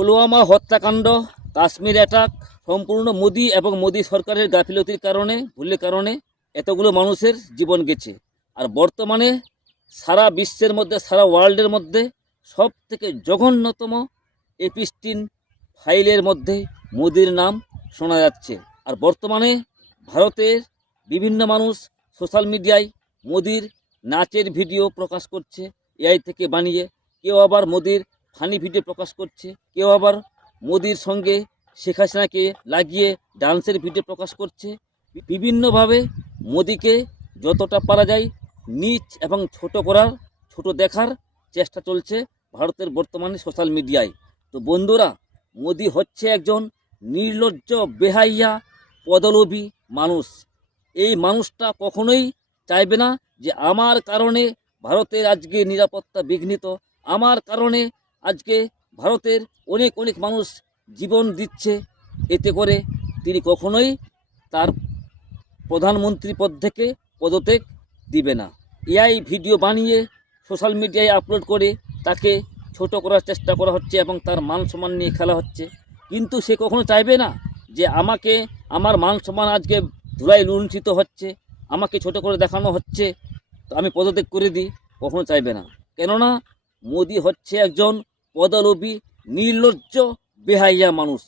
পুলওয়ামা হত্যাকাণ্ড, কাশ্মীর অ্যাটাক সম্পূর্ণ মোদি এবং মোদি সরকারের গাফিলতির কারণে, ভুলের কারণে এতগুলো মানুষের জীবন গেছে। আর বর্তমানে সারা বিশ্বের মধ্যে, সারা ওয়ার্ল্ডের মধ্যে সব থেকে জঘন্যতম এপিস্টিন ফাইলের মধ্যে মোদির নাম শোনা যাচ্ছে। আর বর্তমানে ভারতের বিভিন্ন মানুষ সোশ্যাল মিডিয়ায় মোদির নাচের ভিডিও প্রকাশ করছে এআই থেকে বানিয়ে, কেউ আবার মোদির ফানি ভিডিও প্রকাশ করছে, কেউ আবার মোদির সঙ্গে শেখ হাসিনাকে লাগিয়ে ডান্সের ভিডিও প্রকাশ করছে। বিভিন্নভাবে মোদিকে যতটা পারা যায় নীচ এবং ছোট দেখার চেষ্টা চলছে ভারতের বর্তমানে সোশ্যাল মিডিয়ায়। তো বন্ধুরা, মোদি হচ্ছে একজন নির্লজ্জ, বেহাইয়া, পদলোভী মানুষ। এই মানুষটা কখনোই চাইবে না যে আমার কারণে ভারতের আজকে নিরাপত্তা বিঘ্নিত, আমার কারণে আজকে ভারতের অনেক অনেক মানুষ জীবন দিচ্ছে। এতে করে তিনি কখনোই তার প্রধানমন্ত্রী পদ থেকে পদত্যাগ দিবে না। এআই ভিডিও বানিয়ে সোশ্যাল মিডিয়ায় আপলোড করে তাকে ছোট করার চেষ্টা করা হচ্ছে এবং তার মান সম্মান নিয়ে খেলা হচ্ছে। কিন্তু সে কখনো চাইবে না যে আমার মান সম্মান আজকে ধুলায় লুণ্ঠিত হচ্ছে, আমাকে ছোট করে দেখানো হচ্ছে, তো আমি পদত্যাগ করে দিই। কখনো চাইবে না। কেননা মোদি হচ্ছে একজন পদলোভী, নির্লজ্জ, বেহাইয়া মানুষ।